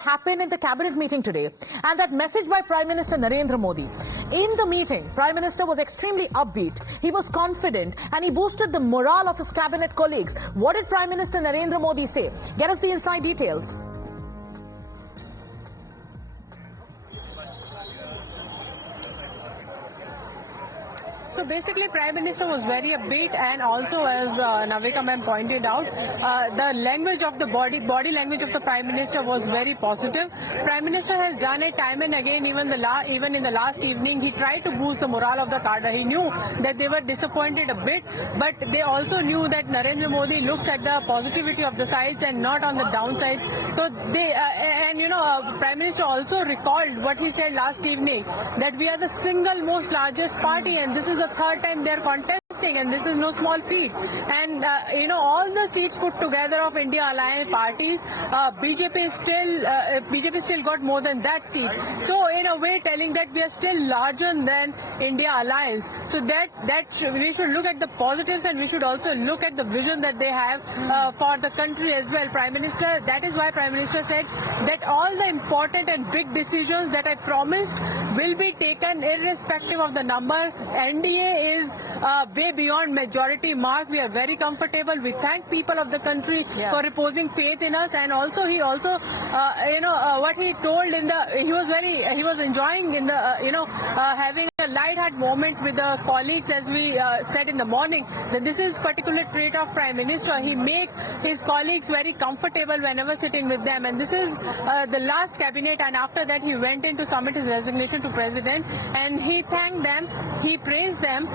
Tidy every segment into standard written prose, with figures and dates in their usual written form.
happened in the cabinet meeting today, and that message by Prime Minister Narendra Modi. In the meeting, Prime Minister was extremely upbeat. He was confident and he boosted the morale of his cabinet colleagues. What did Prime Minister Narendra Modi say? Get us the inside details. So basically, Prime Minister was very upbeat, and also, as Navika ma'am pointed out, the language of the body language of the Prime Minister was very positive. Prime Minister has done it time and again. Even in the last evening, he tried to boost the morale of the cadre. He knew that they were disappointed a bit, but they also knew that Narendra Modi looks at the positivity of the sides and not on the downside. So they Prime Minister also recalled what he said last evening, that we are the single most largest party, and this is the third time they are contesting, and this is no small feat. And all the seats put together of India Alliance parties, BJP still got more than that seat. So in a way, telling that we are still larger than India Alliance. So we should look at the positives, and we should also look at the vision that they have for the country as well. Prime Minister, that is why Prime Minister said that all the important and big decisions that I promised will be taken irrespective of the number. NDA is way beyond majority mark. We are very comfortable. We thank people of the country for reposing faith in us. And also what he told he was enjoying in the having a light-hearted moment with the colleagues, as we said in the morning, that this is particular trait of Prime Minister. He make his colleagues very comfortable whenever sitting with them, and this is the last cabinet, and after that he went in to submit his resignation to President, and he thanked them, he praised them.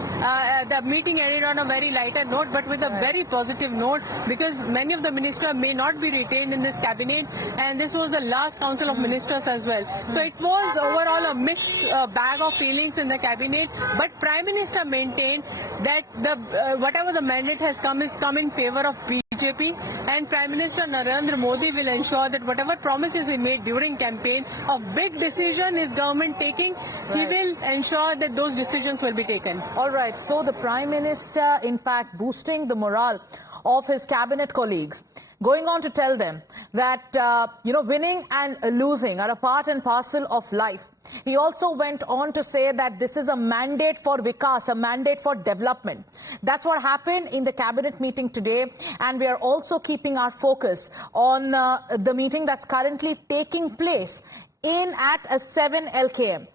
The meeting ended on a very lighter note, but with a very positive note, because many of the ministers may not be retained in this cabinet, and this was the last Council of Ministers as well. So it was overall a mixed bag of feelings in the cabinet, but Prime Minister maintained that whatever the mandate has come in favor of BJP, and Prime Minister Narendra Modi will ensure that whatever promises he made during campaign of big decision his government taking, he will ensure that those decisions will be taken. All right. So the Prime Minister, in fact, boosting the morale of his cabinet colleagues, going on to tell them that, winning and losing are a part and parcel of life. He also went on to say that this is a mandate for Vikas, a mandate for development. That's what happened in the cabinet meeting today. And we are also keeping our focus on the meeting that's currently taking place at 7 LKM.